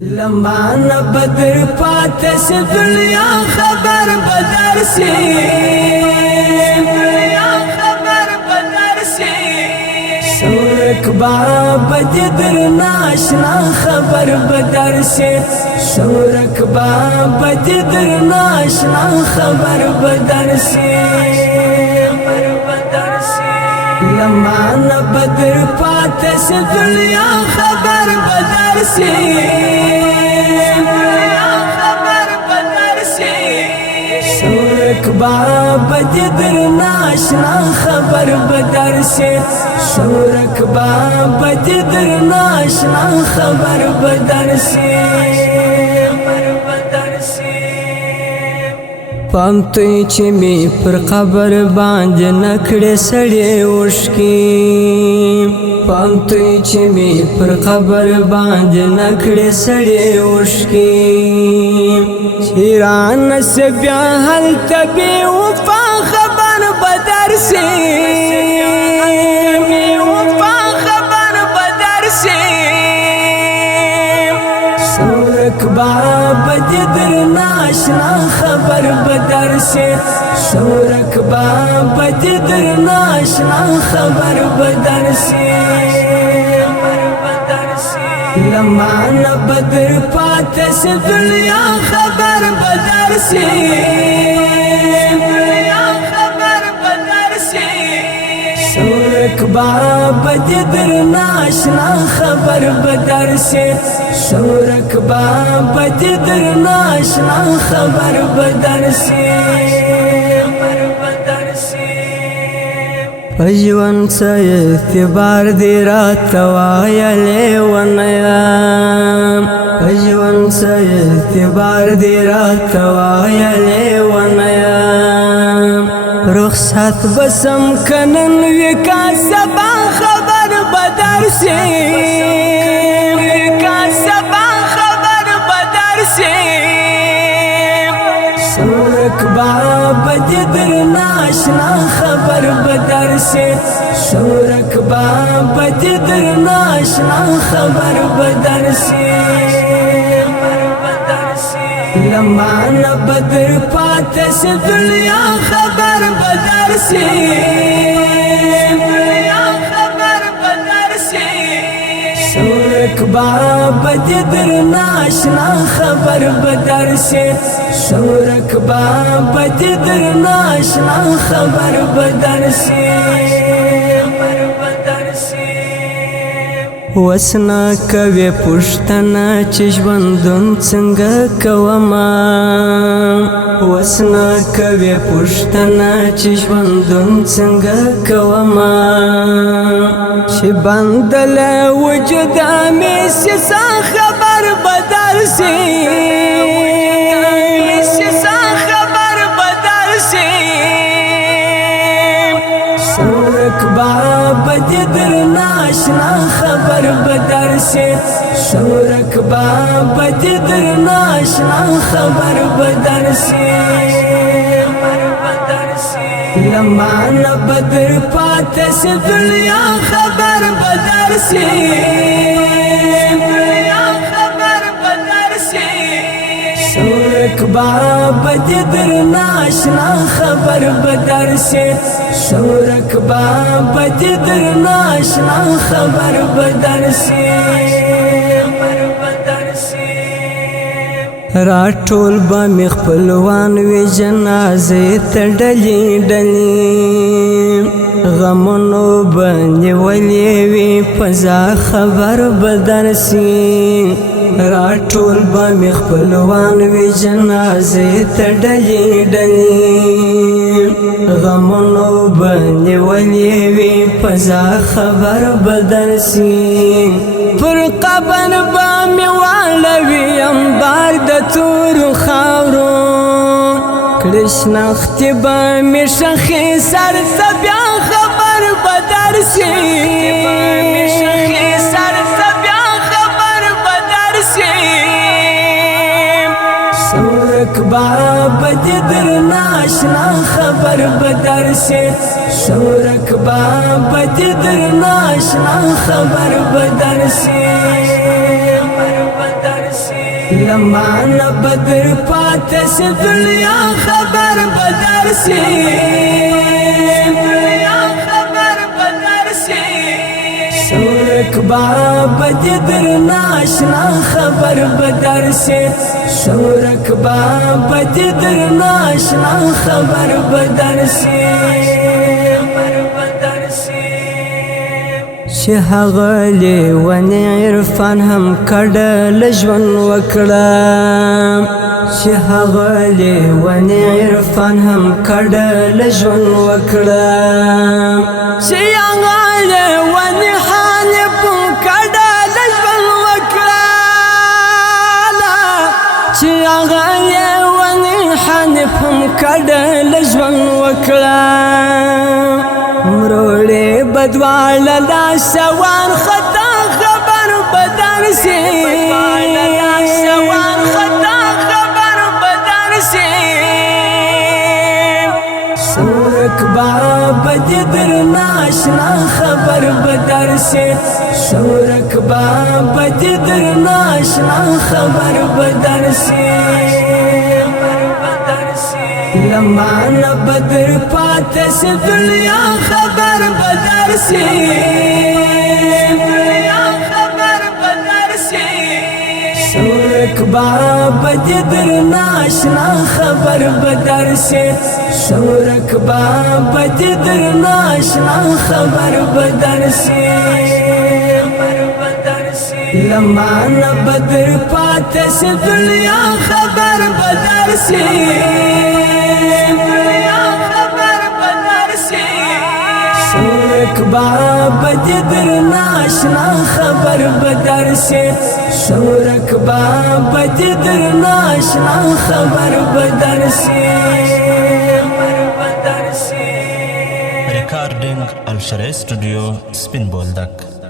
लमान बदर पाते से दुनिया खबर बदर से, दुनिया खबर बदर से। शौरक बाब जिदर नाशना खबर बदर से, शौरक बाब जिदर नाशना खबर बदर से, बदर से। लमान बदर पाते से दुनिया खबर बदर से, शौरक बाब जिदर नाशना खबर बदर से, शौरक बाब जिदर नाशना खबर बदर से, बदर से। पमतुई चे मी पर खबर बांध नखड़े सड़े उश्की, पमतुई चे मी पर खबर बांध नखड़े सड़े उश्की। ईरान से ब्याहल तबी उफा खबर बदर से, उफा खबर बदर से। शौरक बाब जिदर नाशना खबर बदर से, शौरक बाब जिदर नाशना खबर बदर से, बदर से। लमान बदर पाते से दुनिया खबर बदर से, दुनिया खबर बदर से। शौरक बाब जिदर नाशना खबर बदर से, शौरक बाब जिदर नाशना खबर बदर से, बदर से। पजवन से एतबार दे रात वायले वनया, पजवन से एतबार दे रात वायले वनया। रुखसत बसम कनन विका सबा खबर बदर से, विका सबा खबर बदर से। शौरक बाब जिदर नाशना खबर बदर से, शौरक बाब जिदर नाशना खबर बदर से, बदर से। लमान बदर पाते से दुनिया खबर बदर से, दुनिया खबर बदर से। शौरक बाब जिदर नाशना खबर बदर से, शौरक बाब जिदर नाशना खबर बदर से, बदर से। वसना कवे पुश्तना चिजवंदुन संगा कवमा, वसना कवे पुश्तना चिजवंदुन संगा कवमा। शिबंदल वजुदा में सिसा खबर बदर से, सिसा खबर बदर से। शौरक बाब जिदर नाशना खबर बदर से, शौरक बाब जिदर नाशना खबर बदर से, बदर से। लमान बदर पाते से दुनिया खबर बदर से, दुनिया खबर बदर से। शौरक बाब जिदर नाशना खबर बदर से, शौरक बाब जिदर नाशना खबर बदर से, बदर से। राठोल बमी खपलवान वी जनाजे तडली डली, गमनो बनी वली वी पजा खबर बदर से। राठोल बमी खपलवान वी जनाजे तडली डली, गमनो बनी वली वी पजा खबर बदर से। पर कबर बमी वालवी अंबार दतूर खावरो, कृष्ण अख्तिबा में शखी सर सब्या खबर बदर से, सर सब्या खबर बदर से। शौरक बाब जिदर नाशना खबर बदर से, शौरक बाब जिदर नाशना खबर बदर से, बदर से। لمان بدر پاتس دنیا خبر بدر سی سورک باب جدر ناشنا خبر بدر سی سورک باب جدر ناشنا خبر بدر سی چې هغه لیونی عرفان هم کډل ژوند وکړه چې هغه لیونی عرفان هم کډل ژوند وکړه چې هغه لیونی حانف هم کډل ژوند وکړه چې هغه لیونی حانف هم کډل ژوند وکړه مروړې بدواله لا سوان خطا خبر بدر سی سوان خطا خبر بدر سی سورک باب جدر ناشنا خبر بدر سی سورک باب جدر ناشنا خبر بدر سی لمان بدر پاتس دنیا خبر بدر سی سورک باب جدر ناشنا خبر بدر سی سورک باب جدر ناشنا خبر بدر سی لمان بدر پاتس دنیا خبر بدر سی سورک باب جدر ناشنا خبر بدر سی سورک باب جدر ناشنا خبر بدر سی Recording Al Sharai Studio, Spin Boldak.